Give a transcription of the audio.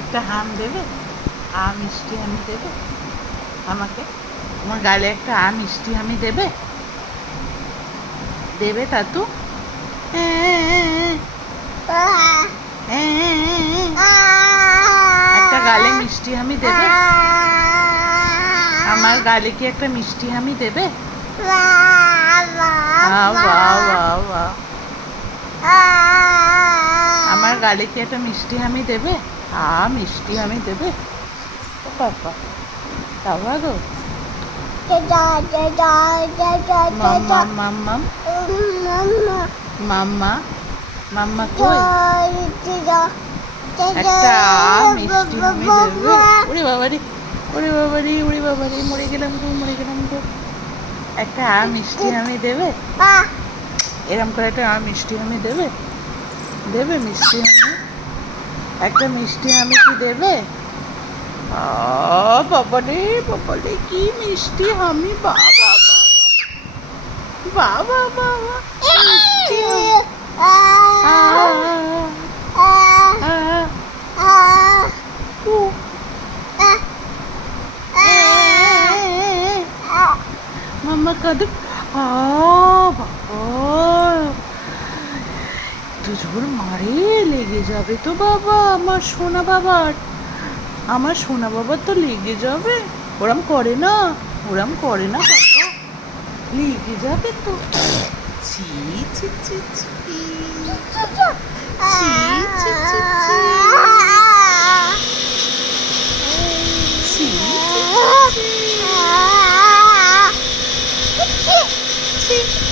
একটা আম দেবে? আম মিষ্টি আমি দেবে আমাকে? তোমার গালে একটা আম মিষ্টি আমি দেবে? দেবে তাতু? একটা গালে মিষ্টি আমি দেবে? আমার গালে কি একটা মিষ্টি আমি দেবে? আমার গালে কি একটা মিষ্টি আমি দেবে? মিষ্টি আমি দেবে? ও বাবা, বাবা গো। মাম্মা মাম্মা মাম্মা মাম্মা কই? একটা মিষ্টি আমি দেবে? ওরে বাবারি, ওরে বাবারি, ওরে বাবারি, মরে গেলাম গো, মরে গেলাম গো। একটা মিষ্টি আমি দেবে? এরম করে একটা মিষ্টি আমি দেবে? দেবে মিষ্টি আমি? একটা মিষ্টি আমি কি দেবে? বাবারে বাবারে, কি মিষ্টি আমি! বাবা বাবা বাবা, মিষ্টি মাম্মা কাঁদে। বাবা, একটু জোর মারে লেগে যাবে তো বাবা। আমার সোনা বাবার, আমার সোনা বাবার তো লেগে যাবে। ওরম করে না, ওরম করে না বাবা, লেগে যাবে তো। ছি ছি ছি ছি, ছি ছি ছি ছি, ছি ছি ছি।